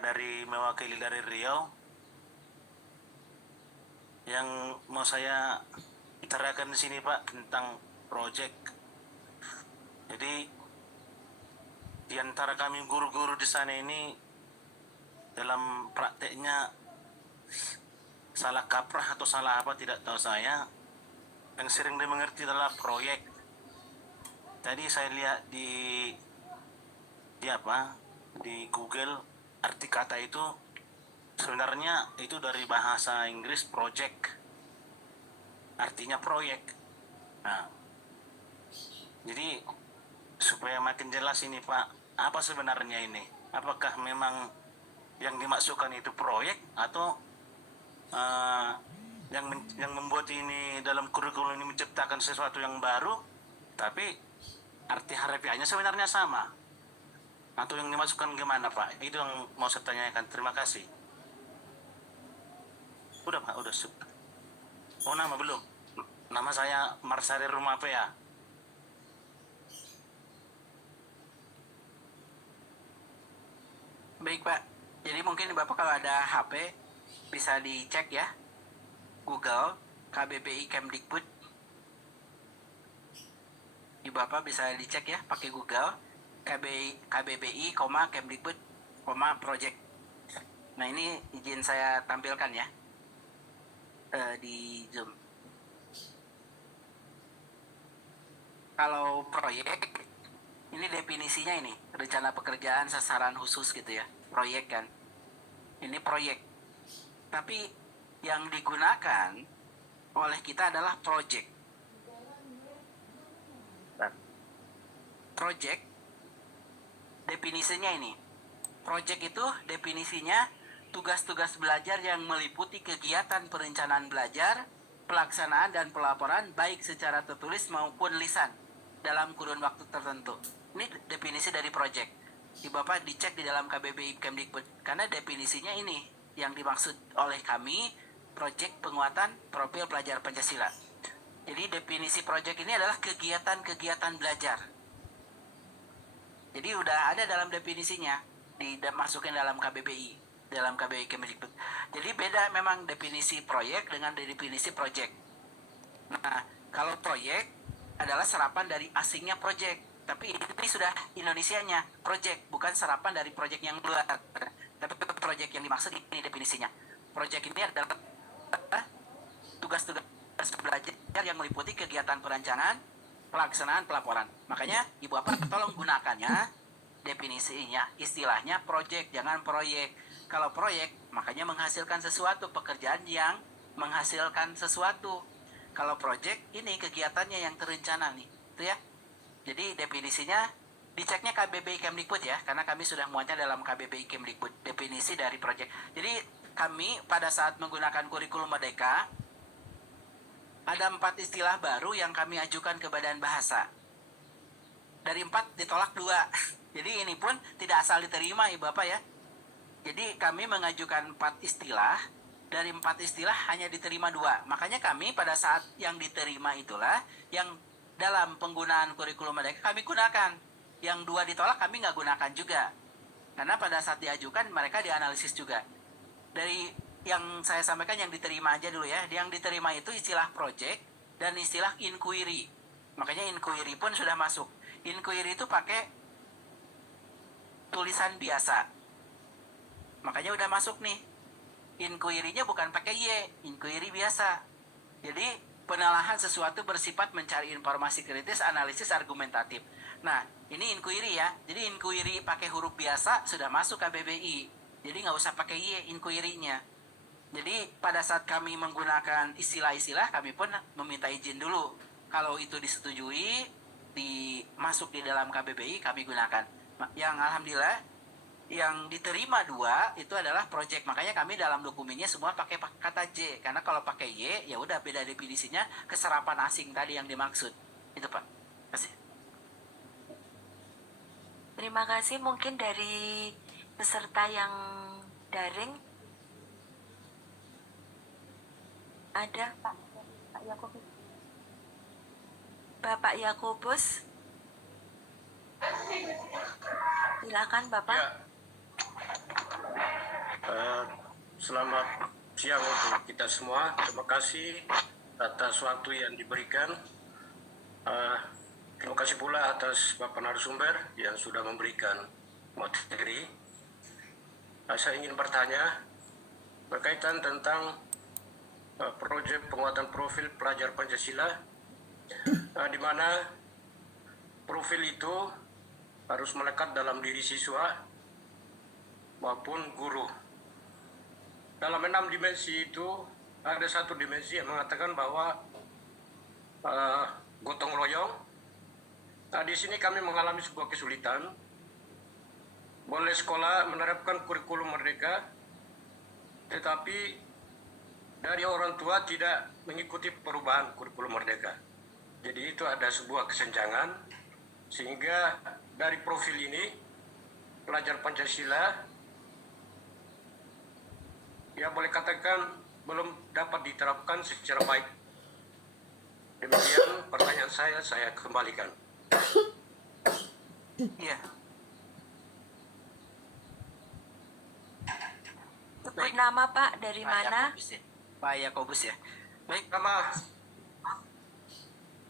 dari mewakili dari Riau yang mau saya bicarakan di sini Pak tentang proyek. Jadi di antara kami guru-guru di sana ini dalam prakteknya salah kaprah atau salah apa tidak tahu saya, yang sering dimengerti adalah proyek. Tadi saya lihat di apa di Google, arti kata itu sebenarnya itu dari bahasa Inggris project, artinya proyek. Nah, jadi supaya makin jelas ini Pak, apa sebenarnya ini? Apakah memang yang dimaksudkan itu proyek atau yang membuat ini dalam kurikulum ini menciptakan sesuatu yang baru, tapi arti harfiahnya sebenarnya sama? Atau yang dimasukkan gimana Pak? Itu yang mau saya tanyakan. Terima kasih. Udah Pak, udah. Oh, nama belum? Nama saya Marsari Rumapea. Baik Pak, jadi mungkin Bapak kalau ada HP bisa dicek ya, Google KBBI Kemdikbud. Di Bapak bisa dicek ya pakai Google KBBI, Kemdikbud, project. Nah ini izin saya tampilkan ya di Zoom. Kalau proyek ini definisinya ini rencana pekerjaan sasaran khusus gitu ya, proyek kan. Ini proyek. Tapi yang digunakan oleh kita adalah project. Project definisinya ini. Project itu definisinya tugas-tugas belajar yang meliputi kegiatan perencanaan belajar, pelaksanaan dan pelaporan baik secara tertulis maupun lisan dalam kurun waktu tertentu. Ini definisi dari project. Di Bapak dicek di dalam KBBI Kemdikbud karena definisinya ini yang dimaksud oleh kami project penguatan profil pelajar Pancasila. Jadi definisi project ini adalah kegiatan-kegiatan belajar. Jadi udah ada dalam definisinya, dimasukin dalam KBBI, dalam KBBI Kemdikbud. Jadi beda memang definisi proyek dengan definisi project. Nah, kalau proyek adalah serapan dari asingnya project, tapi ini sudah Indonesianya project, bukan serapan dari project yang luar. Tapi project yang dimaksud ini definisinya. Project ini adalah tugas-tugas belajar yang meliputi kegiatan perencanaan, pelaksanaan, pelaporan. Makanya Ibu Bapak tolong gunakannya definisinya, istilahnya project, jangan proyek. Kalau proyek, makanya menghasilkan sesuatu, pekerjaan yang menghasilkan sesuatu. Kalau project, ini kegiatannya yang terencana nih, itu ya. Jadi definisinya diceknya KBBI Kemdikbud ya, karena kami sudah muatnya dalam KBBI Kemdikbud, definisi dari project. Jadi kami pada saat menggunakan kurikulum Merdeka, ada 4 istilah baru yang kami ajukan ke Badan Bahasa. Dari 4 ditolak 2. Jadi ini pun tidak asal diterima ya Bapak ya. Jadi kami mengajukan 4 istilah, dari 4 istilah hanya diterima 2. Makanya kami pada saat yang diterima itulah yang dalam penggunaan kurikulum Merdeka kami gunakan. Yang 2 ditolak kami nggak gunakan juga. Karena pada saat diajukan mereka dianalisis juga. Dari yang saya sampaikan yang diterima aja dulu ya. Yang diterima itu istilah project dan istilah inquiry. Makanya inquiry pun sudah masuk. Inquiry itu pakai tulisan biasa. Makanya udah masuk nih. Inquiry-nya bukan pakai Y, inquiry biasa. Jadi penelahan sesuatu bersifat mencari informasi kritis, analisis argumentatif. Nah, ini inquiry ya. Jadi inquiry pakai huruf biasa sudah masuk KBBI. Jadi nggak usah pakai Y inquiry-nya. Jadi pada saat kami menggunakan istilah-istilah, kami pun meminta izin dulu. Kalau itu disetujui, masuk di dalam KBBI, kami gunakan. Yang alhamdulillah, yang diterima 2 itu adalah project. Makanya kami dalam dokumennya semua pakai kata J. Karena kalau pakai Y, ya udah beda definisinya, keserapan asing tadi yang dimaksud. Itu Pak. Terima kasih. Terima kasih. Mungkin dari peserta yang daring ada Pak Yakobus. Bapak Yakobus, silakan Bapak. Ya. Selamat siang untuk kita semua. Terima kasih atas waktu yang diberikan. Terima kasih pula atas Bapak narasumber yang sudah memberikan materi. Saya ingin bertanya berkaitan tentang proyek penguatan profil pelajar Pancasila, di mana profil itu harus melekat dalam diri siswa maupun guru. Dalam 6 dimensi itu ada satu dimensi yang mengatakan bahwa gotong royong. Nah, di sini kami mengalami sebuah kesulitan. Boleh sekolah menerapkan kurikulum merdeka, tetapi dari orang tua tidak mengikuti perubahan kurikulum merdeka. Jadi itu ada sebuah kesenjangan, sehingga dari profil ini pelajar Pancasila ya boleh katakan belum dapat diterapkan secara baik. Demikian pertanyaan saya kembalikan. Iya. Sebut Baik. nama Pak, dari mana? Yakobus ya. Pak Yakobus ya. Baik,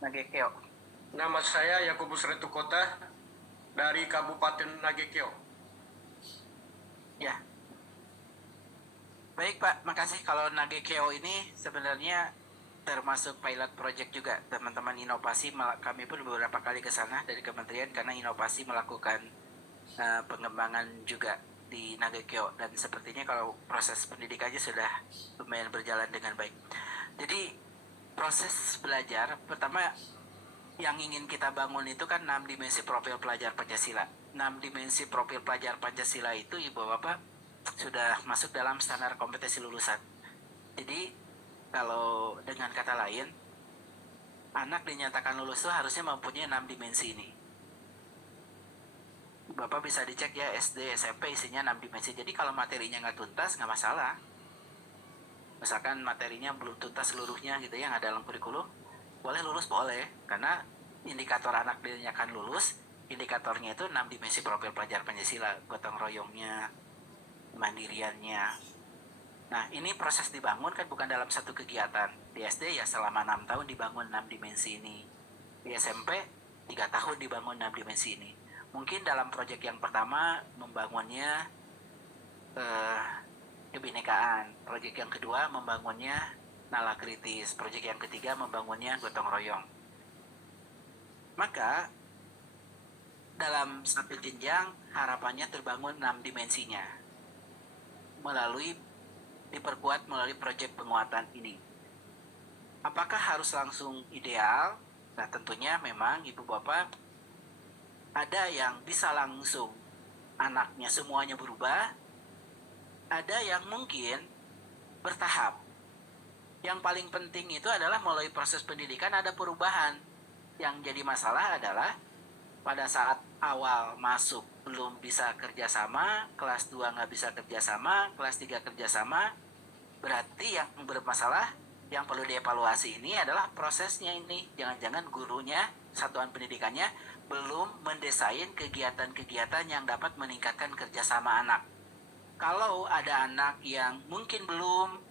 Nagekeo. Nama saya Yakobus Retukota dari Kabupaten Nagekeo. Ya. Baik Pak, makasih. Kalau Nagekeo ini sebenarnya termasuk pilot project juga. Teman-teman inovasi, kami pun beberapa kali ke sana dari kementerian karena inovasi melakukan pengembangan juga di Nagekeo, dan sepertinya kalau proses pendidikannya sudah lumayan berjalan dengan baik. Jadi proses belajar pertama yang ingin kita bangun itu kan 6 dimensi profil pelajar Pancasila. 6 dimensi profil pelajar Pancasila itu Ibu Bapak sudah masuk dalam standar kompetensi lulusan. Jadi kalau dengan kata lain, anak dinyatakan lulus itu harusnya mempunyai 6 dimensi ini. Bapak bisa dicek ya, SD, SMP isinya 6 dimensi. Jadi kalau materinya nggak tuntas, nggak masalah. Misalkan materinya belum tuntas seluruhnya gitu ya, nggak dalam kurikulum, boleh lulus, boleh. Karena indikator anak dinyatakan lulus, indikatornya itu 6 dimensi profil pelajar Pancasila, gotong royongnya, mandiriannya. Nah, ini proses dibangun kan bukan dalam satu kegiatan. Di SD ya selama 6 tahun dibangun 6 dimensi ini. Di SMP 3 tahun dibangun 6 dimensi ini. Mungkin dalam proyek yang pertama membangunnya kebinekaan. Proyek yang kedua membangunnya nalar kritis. Proyek yang ketiga membangunnya gotong royong. Maka dalam satu jenjang harapannya terbangun 6 dimensinya diperkuat melalui proyek penguatan ini. Apakah harus langsung ideal? Nah, tentunya memang Ibu Bapak ada yang bisa langsung anaknya semuanya berubah, ada yang mungkin bertahap. Yang paling penting itu adalah melalui proses pendidikan ada perubahan. Yang jadi masalah adalah pada saat awal masuk belum bisa kerjasama, kelas 2 nggak bisa kerjasama, kelas 3 kerjasama, berarti yang bermasalah, yang perlu dievaluasi ini adalah prosesnya ini. Jangan-jangan gurunya, satuan pendidikannya, belum mendesain kegiatan-kegiatan yang dapat meningkatkan kerjasama anak. Kalau ada anak yang mungkin belum,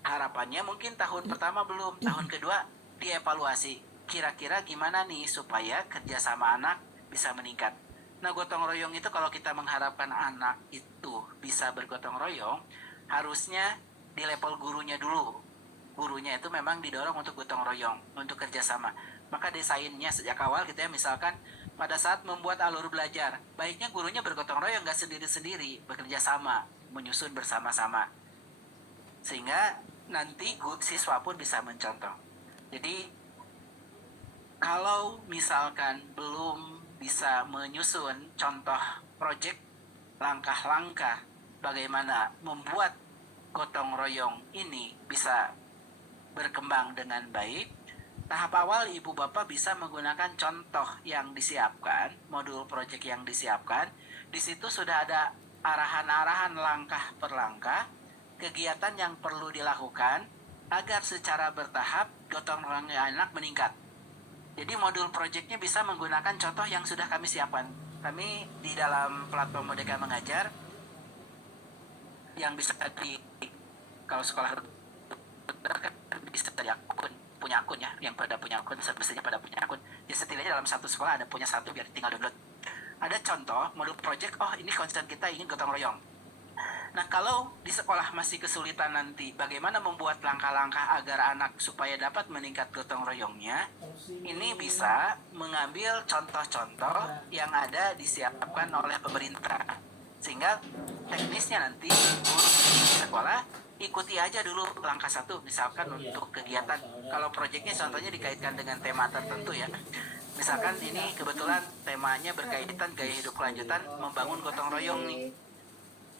harapannya mungkin tahun pertama belum, tahun kedua dievaluasi. Kira-kira gimana nih supaya kerjasama anak bisa meningkat. Nah, gotong royong itu kalau kita mengharapkan anak itu bisa bergotong royong, harusnya di level gurunya dulu. Gurunya itu memang didorong untuk gotong royong, untuk kerjasama. Maka desainnya sejak awal gitu ya, misalkan pada saat membuat alur belajar, baiknya gurunya bergotong royong, nggak sendiri-sendiri, bekerja sama, menyusun bersama-sama. Sehingga nanti siswa pun bisa mencontoh. Jadi kalau misalkan belum bisa menyusun contoh proyek, langkah-langkah bagaimana membuat gotong royong ini bisa berkembang dengan baik, tahap awal Ibu Bapak bisa menggunakan contoh yang disiapkan, modul proyek yang disiapkan. Di situ sudah ada arahan-arahan langkah per langkah, kegiatan yang perlu dilakukan agar secara bertahap gotong royong anak meningkat. Jadi modul proyeknya bisa menggunakan contoh yang sudah kami siapkan. Kami di dalam platform Merdeka Mengajar yang bisa kalau sekolah kan bisa dari akun, punya akun ya, yang pada punya akun semestinya pada punya akun. Ya setidaknya dalam satu sekolah ada punya satu biar tinggal download. Ada contoh modul project, oh ini concern kita ingin gotong royong. Nah, kalau di sekolah masih kesulitan nanti, bagaimana membuat langkah-langkah agar anak supaya dapat meningkat gotong royongnya? Ini bisa mengambil contoh-contoh yang ada disiapkan oleh pemerintah. Sehingga teknisnya nanti guru di sekolah ikuti aja dulu langkah satu, misalkan untuk kegiatan. Kalau proyeknya contohnya dikaitkan dengan tema tertentu ya. Misalkan ini kebetulan temanya berkaitan gaya hidup kelanjutan, membangun gotong royong nih.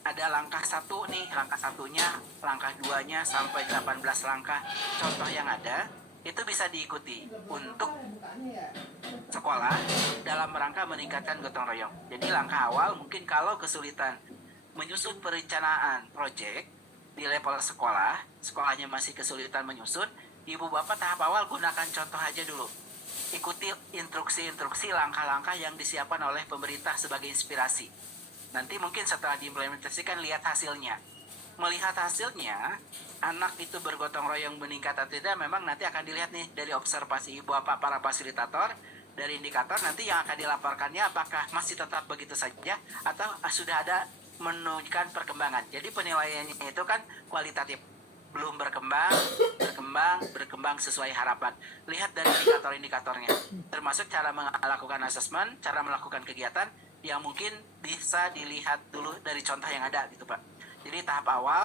Ada langkah satu nih, langkah satunya, langkah duanya, sampai 18 langkah contoh yang ada, itu bisa diikuti untuk sekolah dalam rangka meningkatkan gotong royong. Jadi langkah awal mungkin kalau kesulitan menyusun perencanaan proyek di level sekolah, sekolahnya masih kesulitan menyusun, ibu bapak tahap awal gunakan contoh aja dulu. Ikuti instruksi-instruksi langkah-langkah yang disiapkan oleh pemerintah sebagai inspirasi. Nanti mungkin setelah diimplementasikan lihat hasilnya. Melihat hasilnya, anak itu bergotong royong meningkat atau tidak, memang nanti akan dilihat nih dari observasi ibu bapak para fasilitator, dari indikator nanti yang akan dilaporkannya apakah masih tetap begitu saja atau sudah ada menunjukkan perkembangan. Jadi penilaiannya itu kan kualitatif. Belum berkembang sesuai harapan. Lihat dari indikator-indikatornya. Termasuk cara melakukan asesmen, cara melakukan kegiatan, yang mungkin bisa dilihat dulu dari contoh yang ada gitu Pak. Jadi tahap awal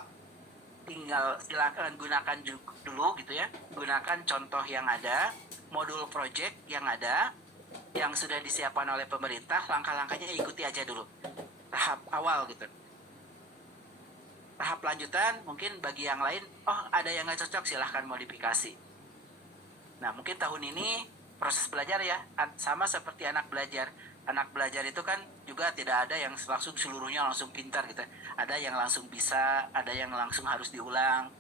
tinggal silakan gunakan dulu gitu ya, gunakan contoh yang ada, modul project yang ada, yang sudah disiapkan oleh pemerintah, langkah-langkahnya ikuti aja dulu tahap awal gitu. Tahap lanjutan mungkin bagi yang lain, oh ada yang nggak cocok silahkan modifikasi. Nah mungkin tahun ini proses belajar ya sama seperti anak belajar. Anak belajar itu kan juga tidak ada yang langsung seluruhnya langsung pintar gitu. Ada yang langsung bisa, ada yang langsung harus diulang.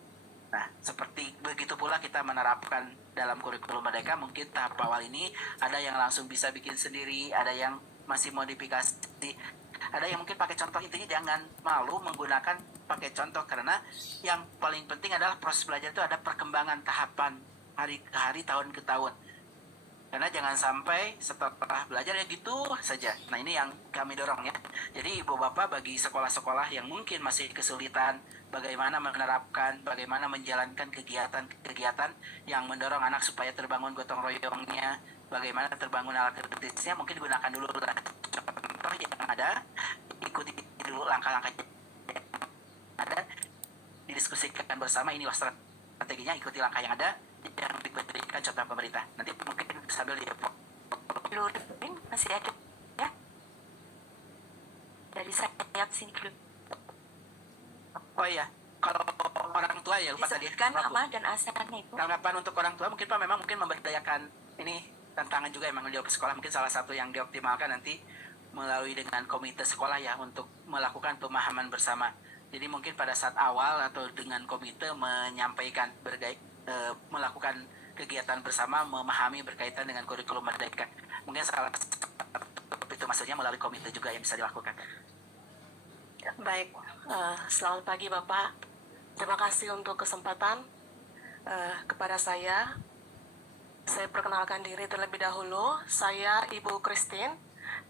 Nah, seperti begitu pula kita menerapkan dalam kurikulum Merdeka, mungkin tahap awal ini ada yang langsung bisa bikin sendiri, ada yang masih modifikasi, ada yang mungkin pakai contoh. Intinya jangan malu menggunakan pakai contoh, karena yang paling penting adalah proses belajar itu ada perkembangan tahapan hari ke hari, tahun ke tahun. Karena jangan sampai setelah belajar ya gitu saja. Nah ini yang kami dorong ya. Jadi ibu bapak bagi sekolah-sekolah yang mungkin masih kesulitan bagaimana menerapkan, bagaimana menjalankan kegiatan-kegiatan yang mendorong anak supaya terbangun gotong royongnya, bagaimana terbangun alat kritisnya, mungkin gunakan dulu contoh yang ada, ikuti dulu langkah-langkah yang ada, didiskusikan bersama, inilah strateginya, ikuti langkah yang ada, yang diberikan contoh pemerintah. Nanti mungkin sambil Lurin masih ada ya dari sayap sini dulu. Oh iya, kalau orang tua ya lupa tadi. Disebutkan nama dan asalnya itu. Tanggapan untuk orang tua mungkin Pak memang mungkin memberdayakan, ini tantangan juga emang di sekolah, mungkin salah satu yang dioptimalkan nanti melalui dengan komite sekolah ya untuk melakukan pemahaman bersama. Jadi mungkin pada saat awal atau dengan komite menyampaikan melakukan kegiatan bersama, memahami berkaitan dengan kurikulum Merdeka. Mungkin salah satu itu maksudnya melalui komite juga yang bisa dilakukan. Baik, selamat pagi Bapak. Terima kasih untuk kesempatan kepada saya. Saya perkenalkan diri terlebih dahulu. Saya Ibu Christine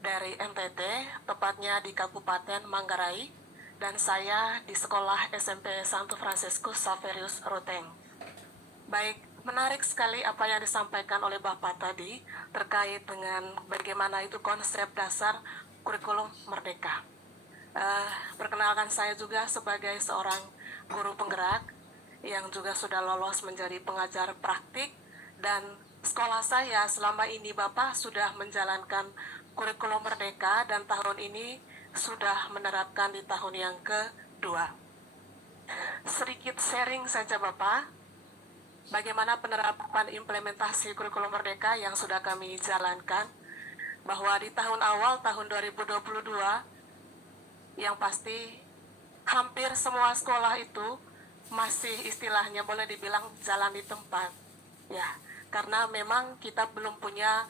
dari NTT, tepatnya di Kabupaten Manggarai, dan saya di Sekolah SMP Santo Fransiskus Xaverius Ruteng. Baik, menarik sekali apa yang disampaikan oleh Bapak tadi terkait dengan bagaimana itu konsep dasar kurikulum Merdeka. Perkenalkan saya juga sebagai seorang guru penggerak yang juga sudah lolos menjadi pengajar praktik, dan sekolah saya selama ini Bapak sudah menjalankan kurikulum Merdeka dan tahun ini sudah menerapkan di tahun yang kedua. Sedikit sharing saja Bapak, bagaimana penerapan implementasi kurikulum Merdeka yang sudah kami jalankan, bahwa di tahun awal tahun 2022 yang pasti hampir semua sekolah itu masih istilahnya boleh dibilang jalan di tempat ya, karena memang kita belum punya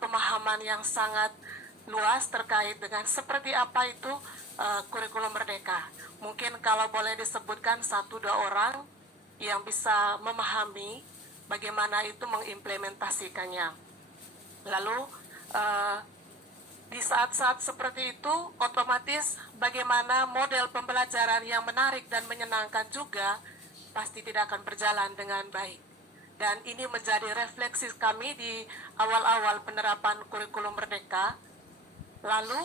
pemahaman yang sangat luas terkait dengan seperti apa itu kurikulum Merdeka. Mungkin mungkin kalau boleh disebutkan 1-2 orang yang bisa memahami bagaimana itu mengimplementasikannya. Lalu di saat-saat seperti itu, otomatis bagaimana model pembelajaran yang menarik dan menyenangkan juga pasti tidak akan berjalan dengan baik. Dan ini menjadi refleksi kami di awal-awal penerapan kurikulum Merdeka. Lalu,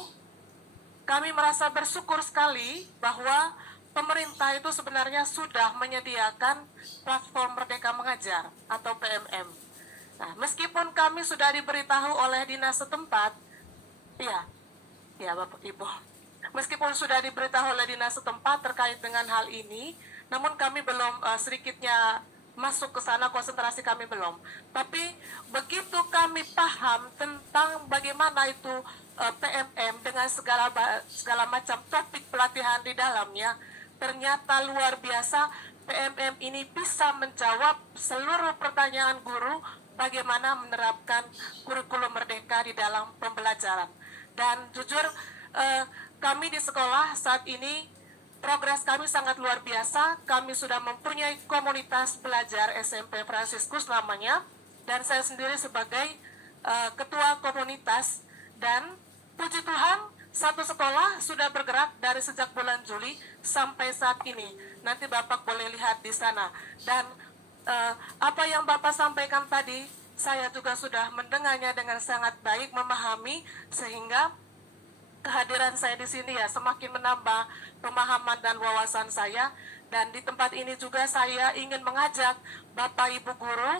kami merasa bersyukur sekali bahwa pemerintah itu sebenarnya sudah menyediakan platform Merdeka Mengajar atau PMM. Nah, meskipun kami sudah diberitahu oleh dinas setempat, ya Bapak Ibu, meskipun sudah diberitahu oleh dinas setempat terkait dengan hal ini, namun kami belum sedikitnya masuk ke sana, konsentrasi kami belum. Tapi begitu kami paham tentang bagaimana itu PMM dengan segala macam topik pelatihan di dalamnya, ternyata luar biasa. PMM ini bisa menjawab seluruh pertanyaan guru bagaimana menerapkan kurikulum Merdeka di dalam pembelajaran. Dan jujur, kami di sekolah saat ini progres kami sangat luar biasa. Kami sudah mempunyai komunitas belajar SMP Fransiskus namanya, dan saya sendiri sebagai ketua komunitas. Dan puji Tuhan, satu sekolah sudah bergerak dari sejak bulan Juli sampai saat ini. Nanti Bapak boleh lihat di sana. Dan apa yang Bapak sampaikan tadi, saya juga sudah mendengarnya dengan sangat baik, memahami, sehingga kehadiran saya di sini ya semakin menambah pemahaman dan wawasan saya. Dan di tempat ini juga saya ingin mengajak Bapak Ibu guru,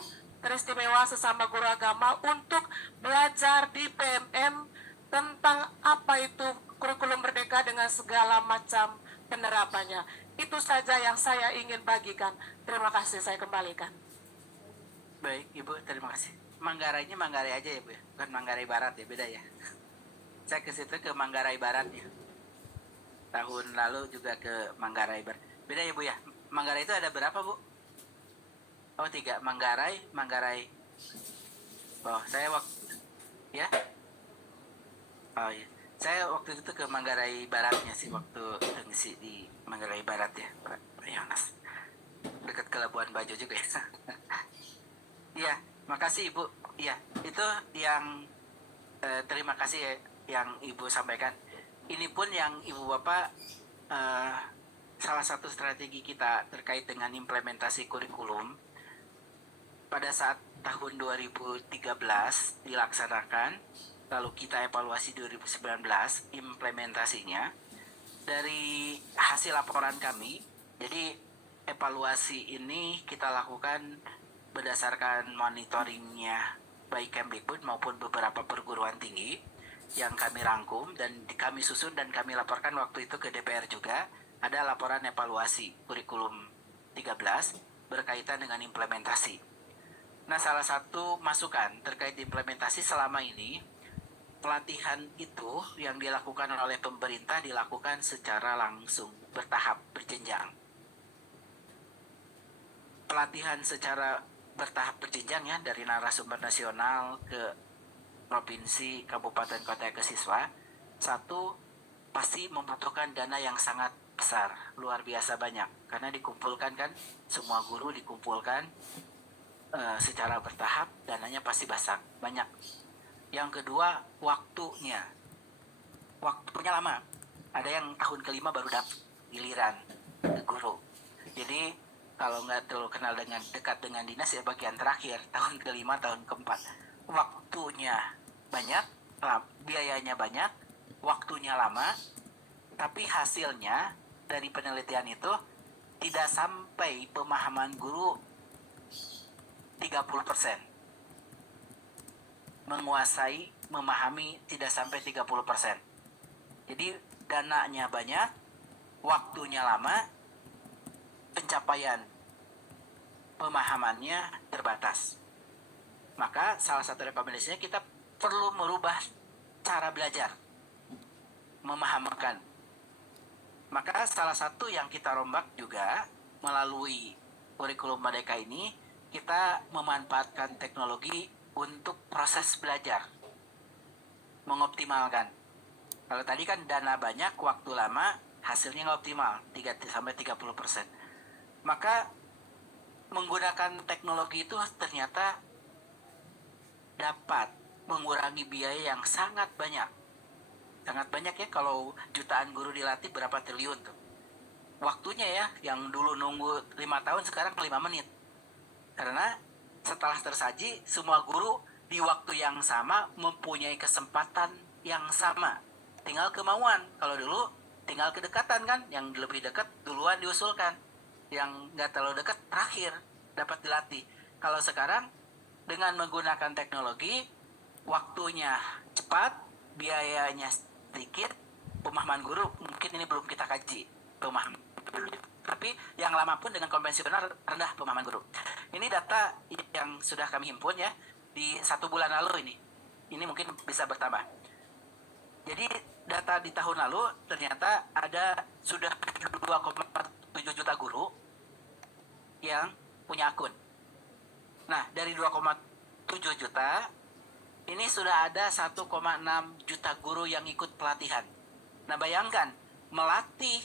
teristimewa sesama guru agama, untuk belajar di PMM tentang apa itu kurikulum Merdeka dengan segala macam penerapannya. Itu saja yang saya ingin bagikan. Terima kasih, saya kembalikan. Baik, Ibu, terima kasih. Manggarainya Manggarai aja ya, Bu, bukan Manggarai Barat ya, beda ya. Saya ke situ ke Manggarai Barat ya. Tahun lalu juga ke Manggarai Barat. Beda ya, Bu ya. Manggarai itu ada berapa, Bu? Oh, 3. Manggarai. Oh, saya ya. Oh iya. Saya waktu itu ke Manggarai Baratnya sih, waktu ngisi di Manggarai Barat ya, Pak Yonas. Dekat ke Labuan Bajo juga ya. Iya, makasih Ibu. Iya, itu yang terima kasih ya, yang Ibu sampaikan. Ini pun yang Ibu Bapak salah satu strategi kita terkait dengan implementasi kurikulum pada saat tahun 2013 dilaksanakan, lalu kita evaluasi 2019 implementasinya. Dari hasil laporan kami, jadi evaluasi ini kita lakukan berdasarkan monitoringnya baik Kemdikbud maupun beberapa perguruan tinggi yang kami rangkum dan kami susun dan kami laporkan waktu itu ke DPR juga. Ada laporan evaluasi kurikulum 13 berkaitan dengan implementasi. Nah, salah satu masukan terkait implementasi selama ini, pelatihan itu yang dilakukan oleh pemerintah dilakukan secara langsung, bertahap, berjenjang. Pelatihan secara bertahap berjenjang ya, dari narasumber nasional ke provinsi, kabupaten, kota, ke siswa. Satu, pasti membutuhkan dana yang sangat besar, luar biasa banyak, karena dikumpulkan kan, semua guru dikumpulkan secara bertahap, dananya pasti banyak. Yang kedua, waktunya lama. Ada yang tahun kelima baru dapat giliran guru. Jadi kalau nggak terlalu kenal dekat dengan dinas ya bagian terakhir, tahun kelima, tahun keempat. Waktunya banyak, biayanya banyak, waktunya lama, tapi hasilnya dari penelitian itu tidak sampai pemahaman guru 30%. Menguasai, memahami tidak sampai 30%. Jadi dananya banyak, waktunya lama, pencapaian pemahamannya terbatas. Maka salah satu rekomendasinya kita perlu merubah cara belajar, memahamkan. Maka salah satu yang kita rombak juga melalui kurikulum Merdeka ini, kita memanfaatkan teknologi untuk proses belajar, mengoptimalkan. Kalau tadi kan dana banyak, waktu lama, hasilnya nggak optimal 3-30%. Maka menggunakan teknologi itu ternyata dapat mengurangi biaya yang sangat banyak. Sangat banyak ya, kalau jutaan guru dilatih berapa triliun tuh. Waktunya ya, yang dulu nunggu 5 tahun sekarang 5 menit. Karena setelah tersaji, semua guru di waktu yang sama mempunyai kesempatan yang sama. Tinggal kemauan. Kalau dulu tinggal kedekatan kan, yang lebih dekat duluan diusulkan. Yang nggak terlalu dekat terakhir dapat dilatih. Kalau sekarang dengan menggunakan teknologi, waktunya cepat, biayanya sedikit, pemahaman guru mungkin ini belum kita kaji pemahaman. Tapi yang lama pun dengan konvensional rendah pemahaman guru. Ini data yang sudah kami himpun ya di 1 bulan lalu ini. Ini mungkin bisa bertambah. Jadi data di tahun lalu ternyata ada sudah 2,7 juta guru yang punya akun. Nah, dari 2,7 juta, ini sudah ada 1,6 juta guru yang ikut pelatihan. Nah, bayangkan, melatih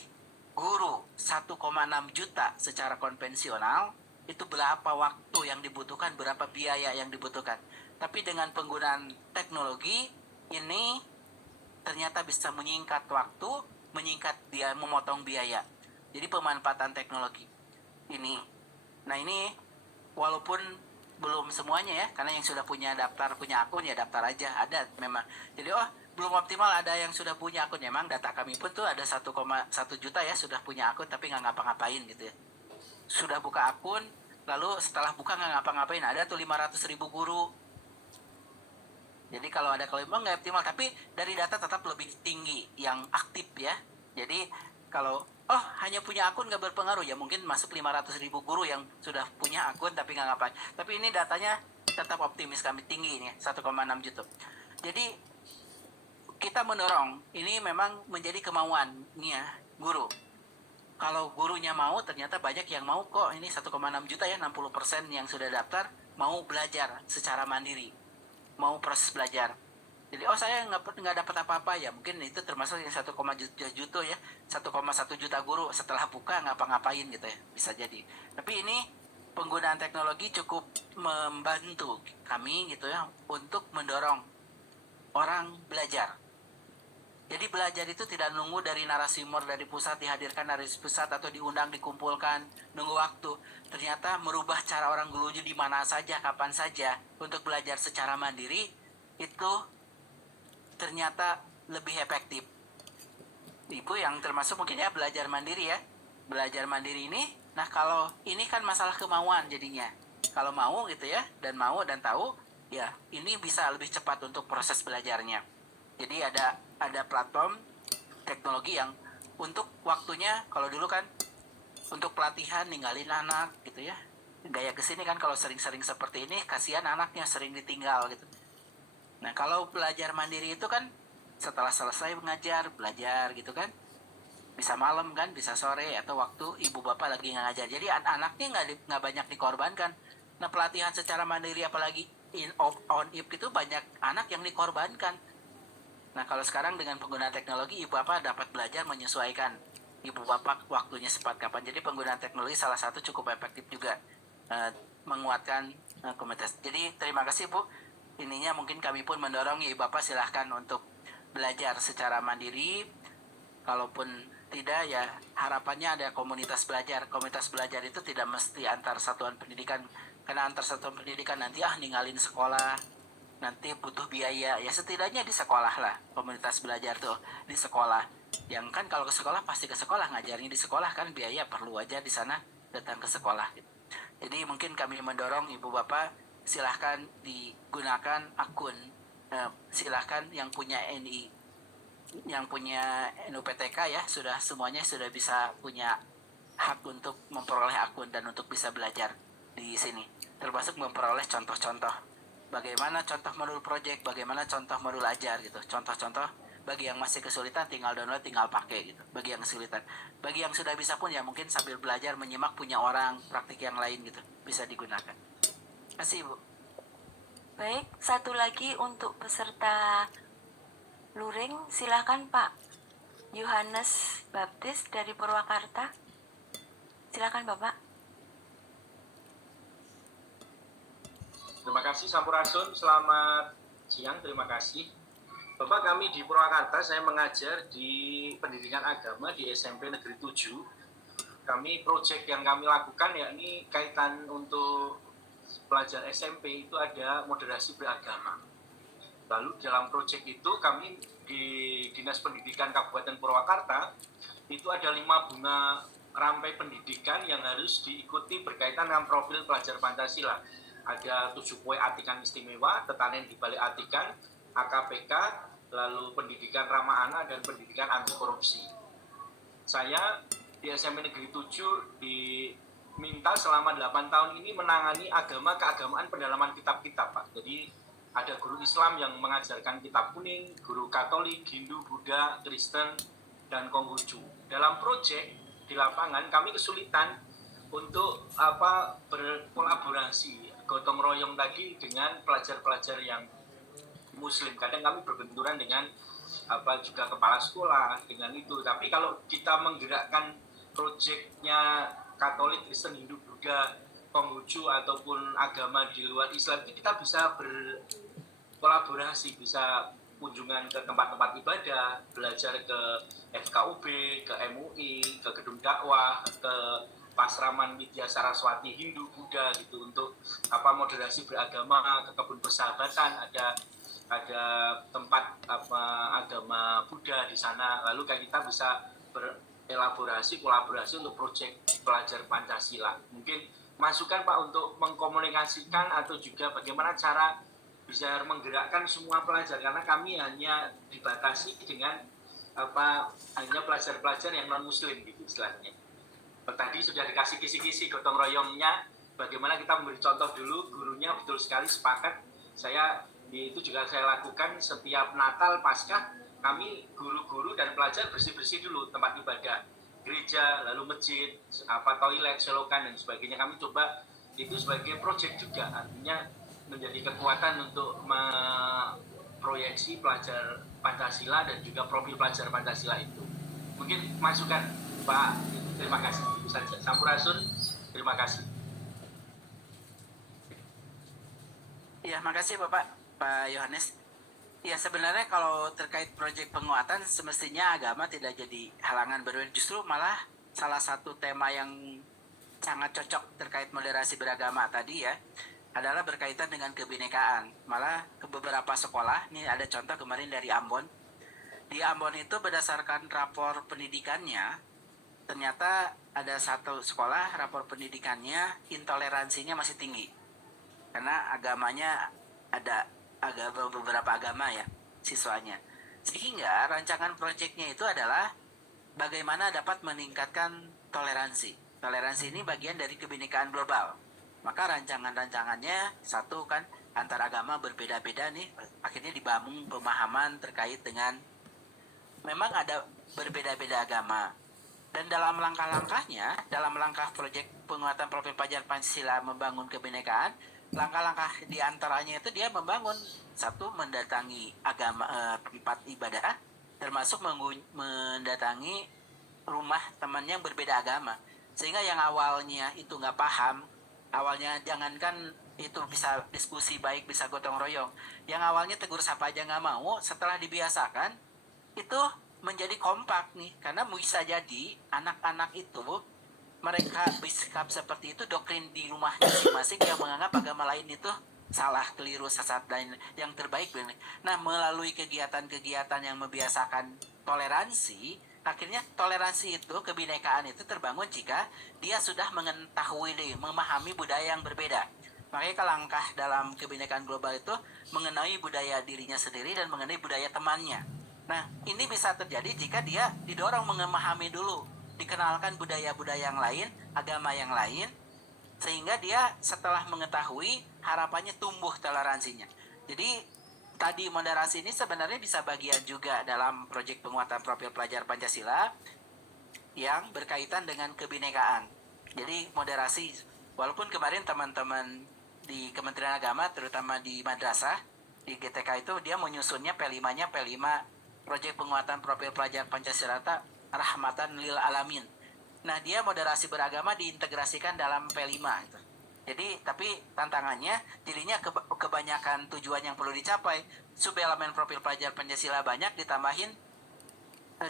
guru 1,6 juta secara konvensional, itu berapa waktu yang dibutuhkan, berapa biaya yang dibutuhkan. Tapi dengan penggunaan teknologi, ini ternyata bisa menyingkat waktu, memotong biaya. Jadi pemanfaatan teknologi ini. Nah, ini walaupun belum semuanya ya, karena yang sudah punya daftar, punya akun ya daftar aja, ada memang. Jadi belum optimal ada yang sudah punya akun. Memang data kami pun tuh ada 1,1 juta ya sudah punya akun tapi nggak ngapa-ngapain gitu ya. Sudah buka akun, lalu setelah buka nggak ngapa-ngapain, ada tuh 500.000 guru. Jadi kalau memang nggak optimal, tapi dari data tetap lebih tinggi yang aktif ya. Jadi kalau hanya punya akun nggak berpengaruh, ya mungkin masuk 500.000 guru yang sudah punya akun tapi nggak ngapain. Tapi ini datanya tetap optimis kami tinggi ini 1,6 juta. Jadi kita mendorong, ini memang menjadi kemauannya guru. Kalau gurunya mau, ternyata banyak yang mau kok. Ini 1,6 juta ya, 60% yang sudah daftar mau belajar secara mandiri, mau proses belajar. Jadi saya nggak dapat apa-apa ya, mungkin itu termasuk yang 1,1 juta ya, 1,1 juta guru setelah buka ngapa-ngapain gitu ya, bisa jadi. Tapi ini penggunaan teknologi cukup membantu kami gitu ya untuk mendorong orang belajar. Jadi belajar itu tidak nunggu dari narasumber dari pusat, dihadirkan dari pusat atau diundang, dikumpulkan, nunggu waktu. Ternyata merubah cara orang dulunya di mana saja, kapan saja untuk belajar secara mandiri itu ternyata lebih efektif. Ibu yang termasuk mungkin ya belajar mandiri ya. Belajar mandiri ini, nah kalau ini kan masalah kemauan jadinya. Kalau mau gitu ya, dan mau dan tahu, ya ini bisa lebih cepat untuk proses belajarnya. Jadi ada platform teknologi yang untuk waktunya, kalau dulu kan untuk pelatihan ninggalin anak gitu ya. Gaya kesini kan kalau sering-sering seperti ini, kasihan anaknya sering ditinggal gitu. Nah kalau belajar mandiri itu kan setelah selesai mengajar, belajar gitu kan, bisa malam kan, bisa sore atau waktu ibu bapak lagi ngajar. Jadi anaknya nggak banyak dikorbankan. Nah pelatihan secara mandiri apalagi on if itu banyak anak yang dikorbankan. Nah kalau sekarang dengan penggunaan teknologi, ibu bapak dapat belajar menyesuaikan ibu bapak waktunya sempat kapan. Jadi penggunaan teknologi salah satu cukup efektif juga menguatkan komunitas. Jadi terima kasih Bu. Ininya mungkin kami pun mendorong ibu bapak silahkan untuk belajar secara mandiri. Kalaupun tidak ya harapannya ada komunitas belajar. Komunitas belajar itu tidak mesti antar satuan pendidikan. Karena antar satuan pendidikan nanti ninggalin sekolah, nanti butuh biaya. Ya setidaknya di sekolah lah, komunitas belajar tuh di sekolah. Yang kan kalau ke sekolah pasti ke sekolah, ngajarnya di sekolah kan biaya perlu aja di sana datang ke sekolah gitu. Jadi mungkin kami mendorong ibu bapak silahkan digunakan akun, silahkan yang punya NI, yang punya NUPTK ya, semuanya sudah bisa punya hak untuk memperoleh akun dan untuk bisa belajar di sini, termasuk memperoleh contoh-contoh bagaimana contoh modul project, bagaimana contoh modul ajar gitu, contoh-contoh. Bagi yang masih kesulitan tinggal download, tinggal pakai gitu. Bagi yang kesulitan, bagi yang sudah bisa pun ya mungkin sambil belajar menyimak punya orang praktik yang lain gitu, bisa digunakan. Terima kasih Bu. Baik, satu lagi untuk peserta luring, silakan Pak. Yohanes Baptis dari Purwakarta. Silakan Bapak. Terima kasih Sampurasun, selamat siang, terima kasih. Bapak, kami di Purwakarta, saya mengajar di pendidikan agama di SMP Negeri 7. Kami proyek yang kami lakukan yakni kaitan untuk pelajar SMP itu ada moderasi beragama. Lalu dalam proyek itu kami di Dinas Pendidikan Kabupaten Purwakarta itu ada 5 bunga rampai pendidikan yang harus diikuti berkaitan dengan profil pelajar Pancasila. Ada 7 poin atikan istimewa, tetanen di balik atikan, AKPK, lalu pendidikan ramah anak dan pendidikan anti korupsi. Saya di SMP Negeri 7 diminta selama 8 tahun ini menangani keagamaan pendalaman kitab-kitab, Pak. Jadi ada guru Islam yang mengajarkan kitab kuning, guru Katolik, Hindu, Buddha, Kristen, dan Konghucu. Dalam proyek di lapangan kami kesulitan untuk berkolaborasi gotong royong tadi dengan pelajar-pelajar yang Muslim. Kadang kami berbenturan dengan juga kepala sekolah dengan itu. Tapi kalau kita menggerakkan proyeknya Katolik, Kristen, Hindu, Buddha, Konghucu ataupun agama di luar Islam itu kita bisa berkolaborasi, bisa kunjungan ke tempat-tempat ibadah, belajar ke FKUB, ke MUI, ke gedung dakwah, ke Pasraman Widya Saraswati Hindu Buddha gitu untuk moderasi beragama, ke kebun persahabatan, ada tempat agama Buddha di sana. Lalu kita bisa kolaborasi untuk proyek pelajar Pancasila. Mungkin masukan Pak untuk mengkomunikasikan atau juga bagaimana cara bisa menggerakkan semua pelajar, karena kami hanya dibatasi dengan hanya pelajar-pelajar yang non Muslim gitu istilahnya. Tadi sudah dikasih kisi-kisi gotong royongnya, bagaimana kita memberi contoh dulu, gurunya betul sekali sepakat. Itu juga saya lakukan setiap Natal, Paskah, kami guru-guru dan pelajar bersih-bersih dulu tempat ibadah, gereja, lalu masjid, toilet, selokan dan sebagainya. Kami coba itu sebagai proyek juga, artinya menjadi kekuatan untuk memproyeksi pelajar Pancasila dan juga profil pelajar Pancasila itu. Mungkin masukan Pak. Terima kasih. Itu saja. Sampurasun. Terima kasih. Ya, makasih Pak Yohanes. Ya, sebenarnya kalau terkait proyek penguatan, semestinya agama tidak jadi halangan berwin. Justru malah salah satu tema yang sangat cocok terkait moderasi beragama tadi ya, adalah berkaitan dengan kebinekaan. Malah ke beberapa sekolah, ini ada contoh kemarin dari Ambon. Di Ambon itu berdasarkan rapor pendidikannya, ternyata ada satu sekolah rapor pendidikannya intoleransinya masih tinggi. Karena agamanya ada beberapa agama ya siswanya. Sehingga rancangan proyeknya itu adalah bagaimana dapat meningkatkan toleransi. Toleransi ini bagian dari kebinekaan global. Maka rancangan-rancangannya satu kan antar agama berbeda-beda nih, akhirnya dibangun pemahaman terkait dengan memang ada berbeda-beda agama. Dan dalam langkah-langkahnya, dalam langkah proyek penguatan profil pelajar Pancasila membangun kebinekaan, langkah-langkah diantaranya itu dia membangun satu, mendatangi tempat ibadah, termasuk mendatangi rumah teman yang berbeda agama. Sehingga yang awalnya itu nggak paham, awalnya jangankan itu bisa diskusi baik, bisa gotong royong, yang awalnya tegur sapa aja nggak mau, setelah dibiasakan itu menjadi kompak nih. Karena bisa jadi anak-anak itu mereka bersikap seperti itu, doktrin di rumahnya masing-masing yang menganggap agama lain itu salah, keliru, sesat, dan yang terbaik. Nah, melalui kegiatan-kegiatan yang membiasakan toleransi, akhirnya toleransi itu, kebinekaan itu terbangun jika dia sudah mengetahui, memahami budaya yang berbeda. Makanya langkah dalam kebinekaan global itu mengenai budaya dirinya sendiri dan mengenai budaya temannya. Nah, ini bisa terjadi jika dia didorong memahami dulu, dikenalkan budaya-budaya yang lain, agama yang lain, sehingga dia setelah mengetahui harapannya tumbuh toleransinya. Jadi tadi moderasi ini sebenarnya bisa bagian juga dalam proyek penguatan profil pelajar Pancasila yang berkaitan dengan kebinekaan. Jadi moderasi, walaupun kemarin teman-teman di Kementerian Agama, terutama di madrasah, di GTK itu dia menyusunnya P5-nya P5 proyek penguatan profil pelajar Pancasila rahmatan lil alamin. Nah, dia moderasi beragama diintegrasikan dalam P5 itu. Jadi, tapi tantangannya jadinya kebanyakan tujuan yang perlu dicapai. Subelemen profil pelajar Pancasila banyak ditambahin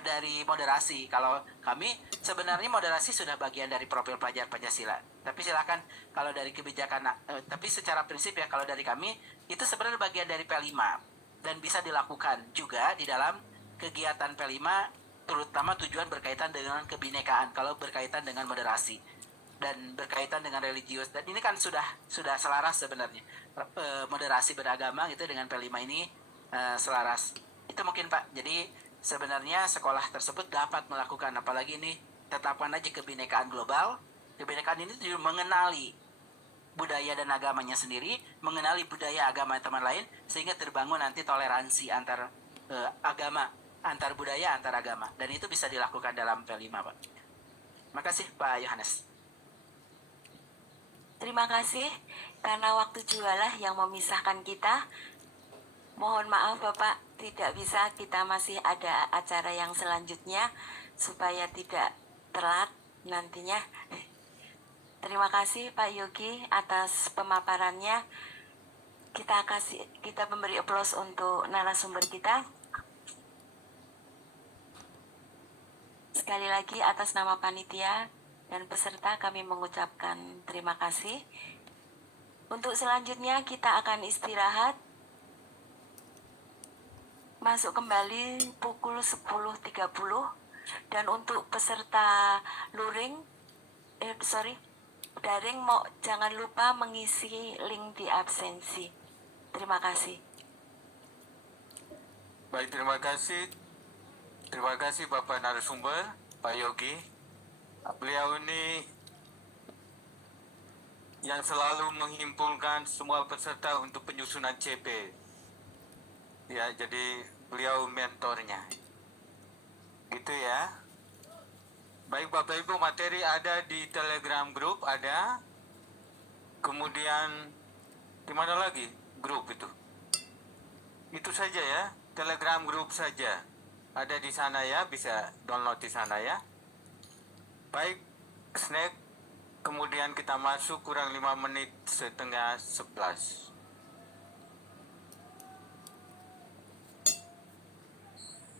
dari moderasi. Kalau kami sebenarnya moderasi sudah bagian dari profil pelajar Pancasila. Tapi silakan kalau dari kebijakan, tapi secara prinsip ya kalau dari kami itu sebenarnya bagian dari P5 dan bisa dilakukan juga di dalam kegiatan P5, terutama tujuan berkaitan dengan kebinekaan kalau berkaitan dengan moderasi dan berkaitan dengan religius. Dan ini kan sudah selaras sebenarnya moderasi beragama gitu dengan P5 ini selaras. Itu mungkin Pak. Jadi sebenarnya sekolah tersebut dapat melakukan, apalagi ini tetapkan aja kebinekaan global. Kebinekaan ini juga mengenali budaya dan agamanya sendiri, mengenali budaya agama teman lain, sehingga terbangun nanti toleransi antar agama, antar budaya, antar agama. Dan itu bisa dilakukan dalam P5 Pak. Makasih Pak Yohanes. Terima kasih, karena waktu jualah yang memisahkan kita. Mohon maaf Bapak, tidak bisa, kita masih ada acara yang selanjutnya supaya tidak telat nantinya. Terima kasih Pak Yogi atas pemaparannya. Kita memberi aplaus untuk narasumber kita. Sekali lagi atas nama panitia dan peserta kami mengucapkan terima kasih. Untuk selanjutnya kita akan istirahat. Masuk kembali pukul 10.30 dan untuk peserta daring jangan lupa mengisi link di absensi. Terima kasih. Baik, terima kasih Bapak narasumber, Pak Yogi. Beliau ini yang selalu menghimpulkan semua peserta untuk penyusunan CP. Ya, jadi beliau mentornya. Gitu ya. Baik Bapak Ibu, materi ada di Telegram Group, ada. Kemudian di mana lagi grup itu? Itu saja ya, Telegram Group saja. Ada di sana ya, bisa download di sana ya. Baik, snack. Kemudian kita masuk kurang 5 menit setengah 11.